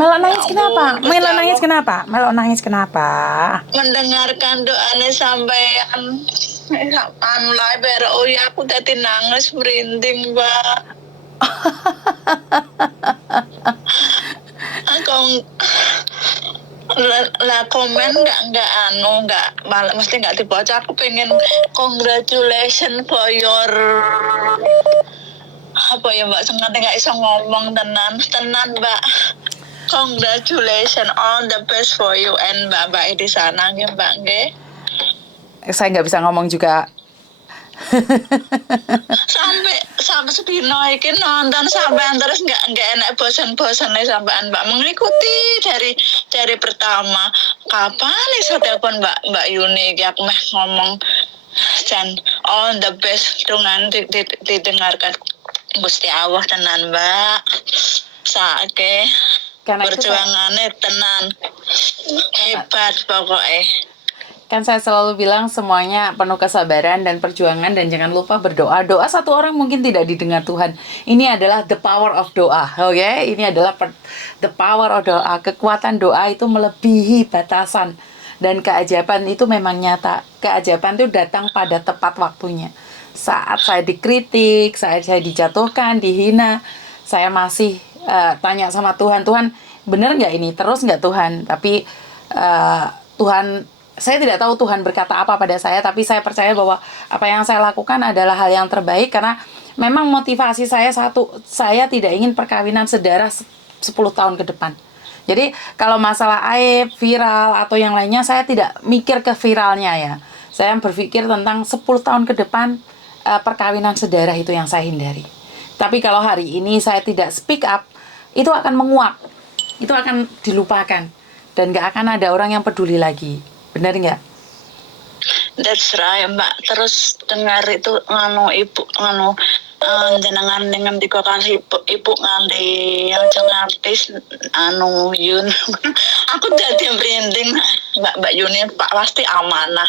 Melok Ya nangis kenapa? ampun, Gusti Melok nangis Allah kenapa? Melok nangis kenapa? mendengarkan doanya sampean. Anu lah oh ya aku tadi nangis merinding, Mbak. Aku lah komen nggak anu nggak malah mesti nggak dibaca. Aku pengen congratulations for your apa ya Mbak, sengaja nggak bisa ngomong tenan Mbak. Congratulations, all the best for you and Mbak di sana nggih Mbak nggih. Saya nggak bisa ngomong juga. sampai sedino iki nonton sampean terus nggak enak bosan-bosannya sampean Mbak mengikuti dari pertama. Kapan iso telepon Mbak Yuni iki aku meh ngomong dan all the best dengan didengarkan Gusti Allah tenan Mbak. Saake perjuangannya tenan hebat pokoknya. Kan saya selalu bilang semuanya penuh kesabaran dan perjuangan, dan jangan lupa berdoa. Doa satu orang mungkin tidak didengar Tuhan. Ini adalah the power of doa, oke? Ini adalah the power of doa. Kekuatan doa itu melebihi batasan, dan keajaiban itu memang nyata. Keajaiban itu datang pada tepat waktunya. Saat saya dikritik, saat saya dijatuhkan, dihina, saya masih tanya sama Tuhan, Tuhan benar nggak ini? Terus nggak Tuhan? Tapi Tuhan, saya tidak tahu Tuhan berkata apa pada saya, tapi saya percaya bahwa apa yang saya lakukan adalah hal yang terbaik, karena memang motivasi saya satu, saya tidak ingin perkawinan sedarah 10 tahun ke depan. Jadi kalau masalah aib, viral, atau yang lainnya, saya tidak mikir ke viralnya ya. Saya berpikir tentang 10 tahun ke depan, perkawinan sedarah itu yang saya hindari. Tapi kalau hari ini saya tidak speak up, itu akan menguap, itu akan dilupakan, dan gak akan ada orang yang peduli lagi. Benar nggak? That's right Mbak. Terus dengar itu ibu jenengan dengan tiga kali ibu ngali yang artis Yun. Aku jadi merinding Mbak Yuni Pak pasti amanah.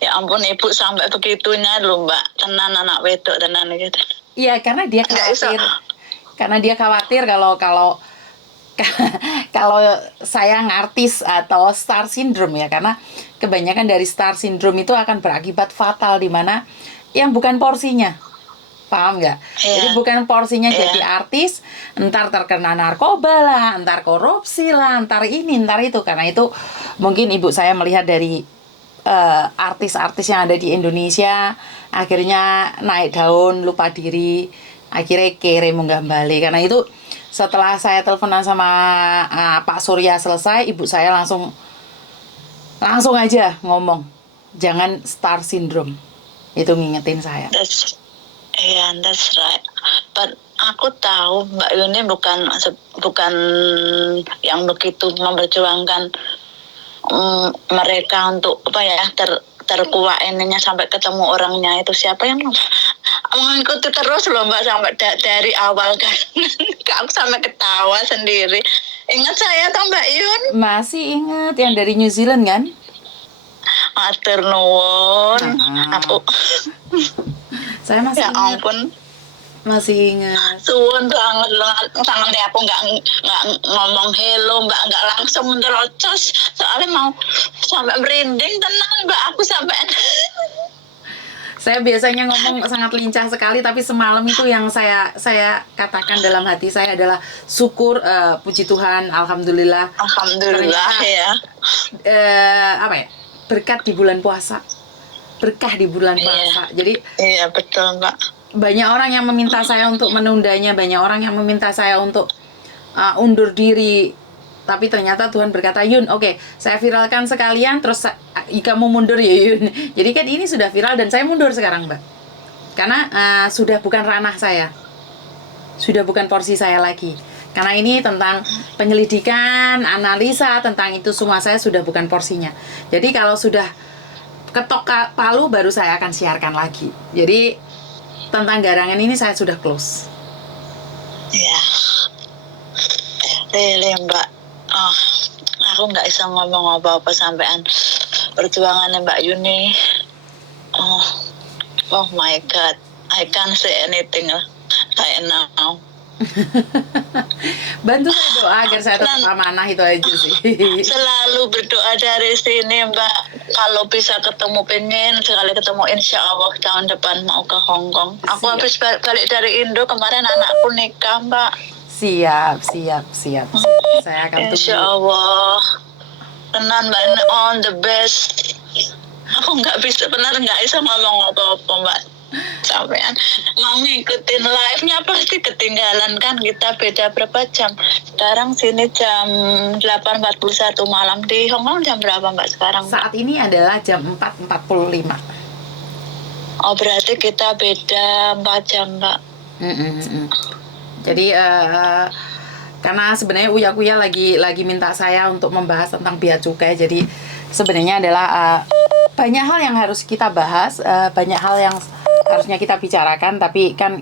Ya ampun ibu sampai begitunya loh Mbak. Tenan anak wedok tenan gitu. Iya, karena dia khawatir. Karena dia khawatir kalau saya ngartis atau star syndrome ya, karena kebanyakan dari star syndrome itu akan berakibat fatal, di mana yang bukan porsinya, paham nggak? Jadi bukan porsinya jadi artis, entar terkena narkoba lah, entar korupsi lah, entar ini, entar itu. Karena itu mungkin ibu saya melihat dari artis-artis yang ada di Indonesia, akhirnya naik daun, lupa diri, akhirnya kere munggah balik. Karena itu setelah saya teleponan sama Pak Surya selesai, ibu saya langsung aja ngomong, jangan star syndrome. Itu ngingetin saya. That's right. But aku tahu Mbak Yuni bukan yang begitu memperjuangkan mereka untuk apa ya terkuat ininya sampai ketemu orangnya itu siapa yang mengikuti terus loh Mbak sampai dari awal kan. Aku sampai ketawa sendiri. Ingat saya toh Mbak Yun? Masih ingat yang dari New Zealand kan? Matur nuwun. Aku saya masih ya ingat. Ampun. Masih ingat. Suwun banget loh. Sangat aku nggak ngomong hello Mbak, nggak langsung nerocos. Soalnya mau sampai merinding tenang Mbak aku sampai. Saya biasanya ngomong sangat lincah sekali, tapi semalam itu yang saya katakan dalam hati saya adalah syukur, puji Tuhan, alhamdulillah. Alhamdulillah ya. Apa ya? Berkat di bulan puasa. Berkah di bulan puasa. Jadi iya betul Mbak. Banyak orang yang meminta saya untuk menundanya, banyak orang yang meminta saya untuk undur diri. Tapi ternyata Tuhan berkata, Yun, oke, saya viralkan sekalian, terus kamu mundur ya Yun. Jadi kan ini sudah viral dan saya mundur sekarang Mbak. Karena sudah bukan ranah saya. Sudah bukan porsi saya lagi. Karena ini tentang penyelidikan, analisa, tentang itu semua saya sudah bukan porsinya. Jadi kalau sudah ketok palu baru saya akan siarkan lagi. Jadi tentang garangan ini saya sudah close. Ya. Lele Mbak. Aku nggak bisa ngomong apa-apa sampean perjuangannya Mbak Yuni. Oh my God, I can't say anything right now. Bantu saya doa agar saya tetap amanah, itu aja sih. Selalu berdoa dari sini Mbak. Kalau bisa ketemu, pengen sekali ketemu, insya Allah tahun depan mau ke Hong Kong. Aku Siap. habis balik dari Indo kemarin, anakku nikah Mbak. Siap. Saya akan Insya tunggu. Allah. Tenan Mbak, on the best. Aku nggak bisa ngomong apa-apa Mbak. Sampean mau ngikutin live-nya pasti ketinggalan kan, kita beda berapa jam. Sekarang sini jam 8.41 malam, di Hong Kong jam berapa Mbak sekarang Mbak? Saat ini adalah jam 4.45. Oh berarti kita beda 4 jam Mbak. Jadi karena sebenarnya Uya lagi minta saya untuk membahas tentang bea cukai. Jadi sebenarnya adalah banyak hal yang harus kita bahas, banyak hal yang harusnya kita bicarakan, tapi kan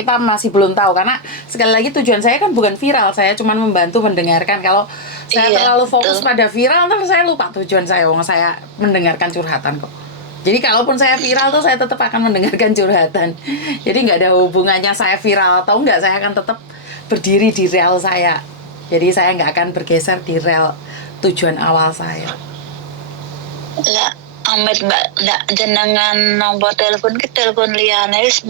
kita masih belum tahu, karena sekali lagi tujuan saya kan bukan viral, saya cuma membantu mendengarkan. Kalau saya terlalu fokus pada viral, ntar saya lupa tujuan saya, saya mendengarkan curhatan kok. Jadi kalaupun saya viral tuh saya tetap akan mendengarkan curhatan. Jadi nggak ada hubungannya saya viral atau enggak, saya akan tetap berdiri di rel saya. Jadi saya nggak akan bergeser di rel tujuan awal saya. Lah, amit Mbak, ndak jenengan nomor telepon ke telepon liyane wis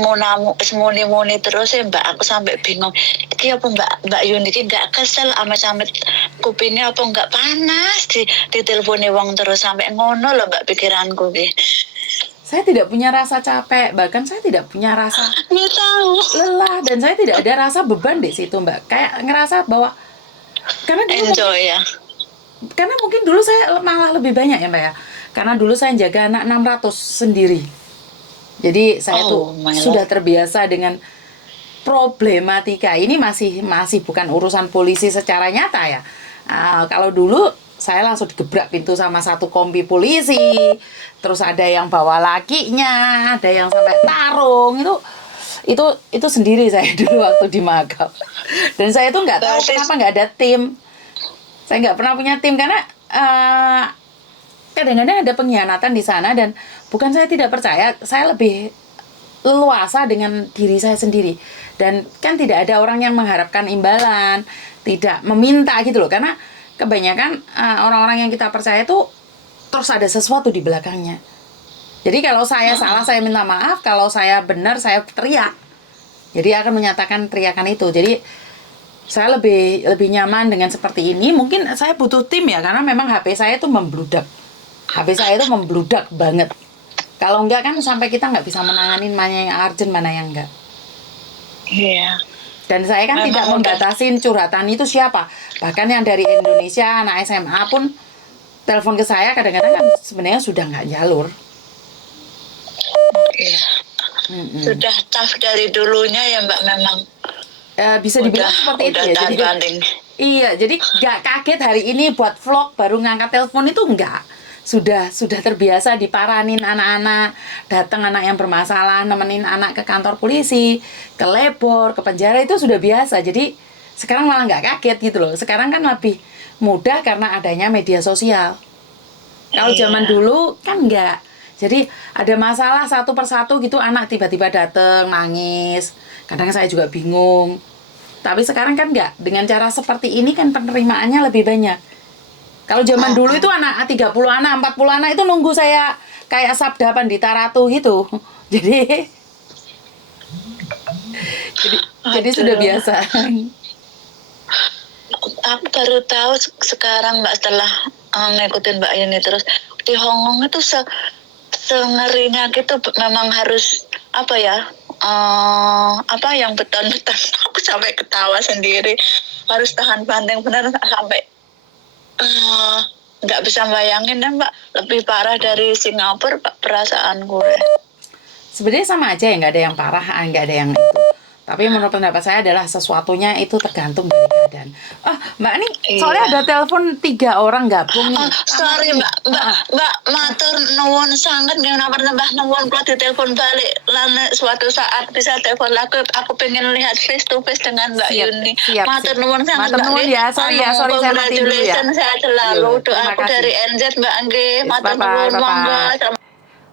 muni terus ya Mbak, aku sampai bingung. Iki apa Mbak Yuni iki nggak kesel amit-amit kupingnya apa nggak panas di telepone wong terus sampai ngono loh Mbak pikiranku ki. Saya tidak punya rasa capek, bahkan saya tidak punya rasa lelah, dan saya tidak ada rasa beban di situ Mbak. Kayak ngerasa bahwa karena enjoy ya. Karena mungkin dulu saya malah lebih banyak ya Mbak ya. Karena dulu saya jaga anak 600 sendiri. Jadi saya sudah terbiasa dengan problematika. Ini masih bukan urusan polisi secara nyata ya. Kalau dulu saya langsung digebrak pintu sama satu kompi polisi. Terus ada yang bawa lakinya, ada yang sampai tarung. Itu sendiri saya dulu waktu di Makau. Dan saya tuh nggak tahu kenapa nggak ada tim. Saya nggak pernah punya tim karena kadang-kadang ada pengkhianatan di sana, dan bukan saya tidak percaya, saya lebih leluasa dengan diri saya sendiri, dan kan tidak ada orang yang mengharapkan imbalan, tidak meminta gitu loh, karena kebanyakan orang-orang yang kita percaya itu terus ada sesuatu di belakangnya. Jadi kalau saya salah saya minta maaf, kalau saya benar saya teriak. Jadi akan menyatakan teriakan itu. Jadi saya lebih nyaman dengan seperti ini. Mungkin saya butuh tim ya, karena memang HP saya itu membludak. HP saya itu membludak banget. Kalau enggak kan sampai kita nggak bisa menanganin mana yang urgent, mana yang enggak. Iya. Dan saya kan tidak membatasin curhatan itu siapa. Bahkan yang dari Indonesia, anak SMA pun telepon ke saya kadang-kadang kan sebenarnya sudah nggak jalur. Iya. Sudah tough dari dulunya ya Mbak memang. Bisa dibilang seperti itu ya. Iya, jadi nggak kaget hari ini buat vlog baru ngangkat telepon itu enggak. Sudah terbiasa diparanin anak-anak, datang anak yang bermasalah, nemenin anak ke kantor polisi, ke lebor, ke penjara, itu sudah biasa. Jadi sekarang malah nggak kaget gitu loh. Sekarang kan lebih mudah karena adanya media sosial. Kalau zaman dulu kan enggak. Jadi ada masalah satu persatu gitu, anak tiba-tiba datang nangis. Kadang saya juga bingung. Tapi sekarang kan enggak. Dengan cara seperti ini kan penerimaannya lebih banyak. Kalau zaman dulu itu anak 30 anak, 40 anak itu nunggu saya kayak Sabda Pandita Ratu gitu. Jadi sudah biasa. Aku baru tahu sekarang Mbak, setelah ngikutin Mbak Yuni terus di Hong Kong itu sengerinya gitu, memang harus apa ya, apa yang beton-beton. Aku sampai ketawa sendiri, harus tahan banting benar sampai nggak bisa bayangin ya Mbak, lebih parah dari Singapura perasaan gue. Sebenarnya sama aja ya, nggak ada yang parah, nggak ada yang itu. Tapi menurut pendapat saya adalah sesuatunya itu tergantung dari keadaan. Mbak ini soalnya ada telepon 3 orang gabung. Sorry Mbak matur nuwun sangat nih, nomor nambah nuwun kalau ditelepon balik lan suatu saat bisa telepon lagi. Aku pengen lihat face to face dengan Mbak Yuni. Matur nuwun sangat Mbak. Matur nuwun ya, sorry saya mati dulu ya. Sehat selalu, doaku dari NZ Mbak Angge. Matur nuwun, monggo.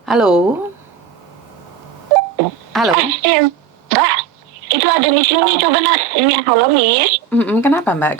Halo. Mbak. Itu ada Miss Yuni, coba Miss. Halo Miss. Kenapa Mbak?